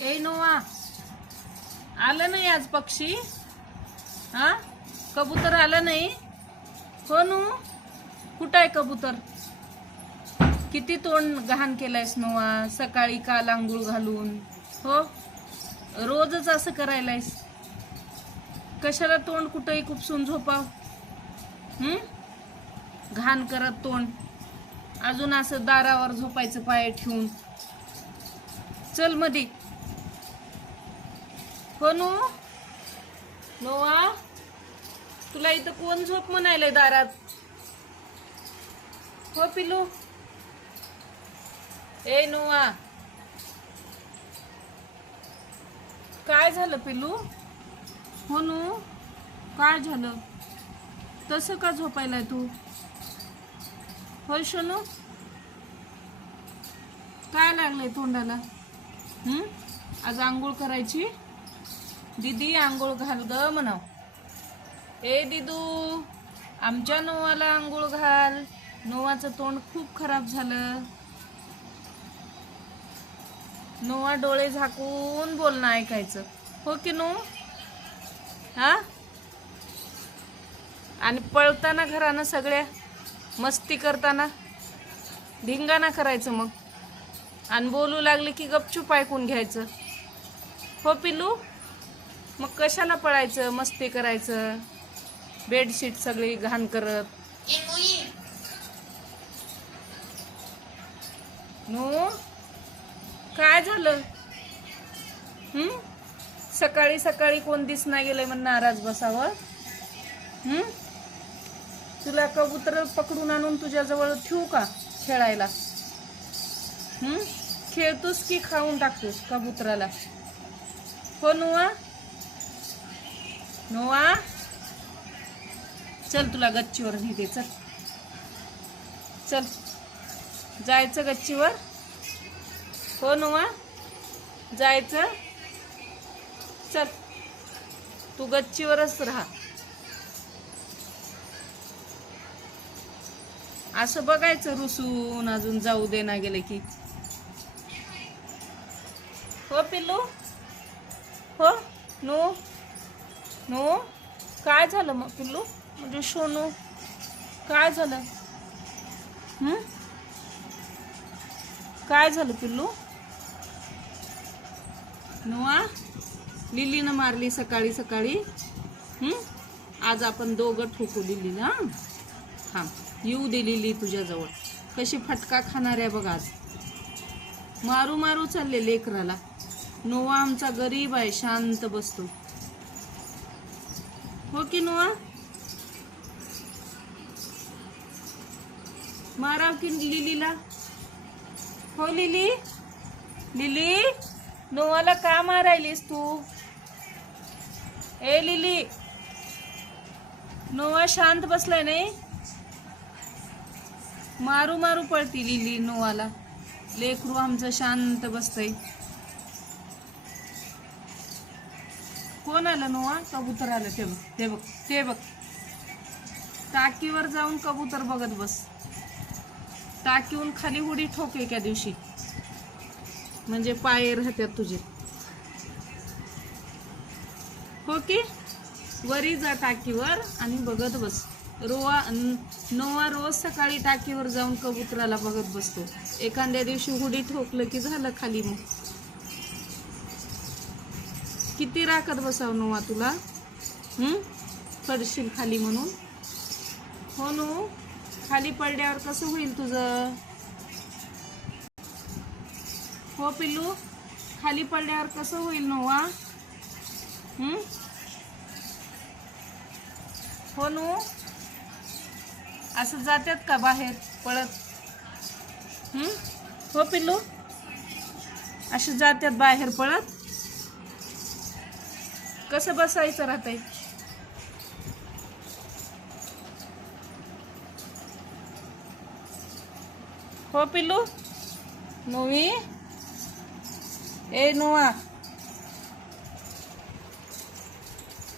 ए नोआ, आलं नाही आज पक्षी? हा, कबूतर आलं नाही? हो नू, कुठं आहे कबूतर? किती तोंड घाण केलायस नोआ, सकाळी काल आंघोळ घालून. हो, रोजच असं करायलायस. कशाला तोंड कुठंही खुपसून झोपाव? घाण करत तोंड, अजून असं दारावर झोपायचं पाय ठेवून. चल मधी. हो नू, नोआ, तुला इथं कोण झोप म्हणायलंय दारात? हो पिलू. ए नोआ, काय झालं पिलू? हो नू, काय झालं? तसं का झोपायलाय तू? होय शोनू, काय लागलंय तोंडाला? आज आंघोळ करायची? दीदी आंघोळ घाल ग म्हणाव. ए दिदू, आमच्या नोआला आंघोळ घाल. नोआचं तोंड खूप खराब झालं. नोआ डोळे झाकून बोलणं ऐकायचं, हो की नो? हा, आणि पळताना घरानं सगळ्या मस्ती करताना धिंगाणा करायचं मग, आणि बोलू लागले की गपचूप ऐकून घ्यायचं. हो पिलू, मग कशाला पळायचं, मस्ती करायचं, बेडशीट सगळी घाण करत. नो, काय झालं? सकाळी सकाळी कोण दिसना गेलंय म्हणून नाराज बसावं? तुला कबूतर पकडून आणून तुझ्या जवळ ठेवू का खेळायला? खेळतोस की खाऊन टाकतोस कबुतराला? हो नोआ, नोआ, चल तुला गच्चीवर नेते. चल चल, जायचं गच्चीवर? हो नोआ, जायचं? चल, तू गच्चीवरच राहा. असं बघायचं रुसून, अजून जाऊ दे ना गेले की. हो पिल्लू, हो नो, नो, काय झालं मग पिल्लू? म्हणजे सोनू, काय झालं? काय झालं पिल्लू? नोआ, लिलीनं मारली सकाळी सकाळी. आज आपण दोघं ठोकू लिलीला. थांब, येऊ दे लिली तुझ्याजवळ. कशी फटका खाणार आहे बघ आज. मारू मारू चालले लेकराला. नोआ आमचा गरीब आहे, शांत बसतो. हो की नोआ? माराव की लिलीला? हो लिली, लिली, नोआला का मारायलीस तू? ए लिली, नोआ शांत बसलाय नाही? मारू मारू पळती लिली नोआला. लेकरू आमचं शांत बसतय. कोण आलं नोआ? कबूतर आलं. ते बघ, ते बघ, ते बघ. टाकीवर जाऊन कबूतर बघत बस. टाकीहून खाली उडी ठोक एका दिवशी, म्हणजे पाय राहत्यात तुझे. हो की? वरी जा टाकीवर आणि बघत बस. नोआ रोज सकाळी टाकीवर जाऊन कबुतराला बघत बसतो. एखाद्या दिवशी हुडी ठोकलं की झालं खाली. मग किती राखत बसाव नोआ तुला? पडशील खाली म्हणून. हो नो, खाली पडल्यावर कसं होईल तुझं? हो पिल्लू, खाली पडल्यावर कसं होईल नोआ? हो नो, असं जातात का बाहेर पळत? हो पिल्लू, असे जातात बाहेर पळत? कसं बसायचं राहतंय? हो पिल्लू, नोई, ए नोआ,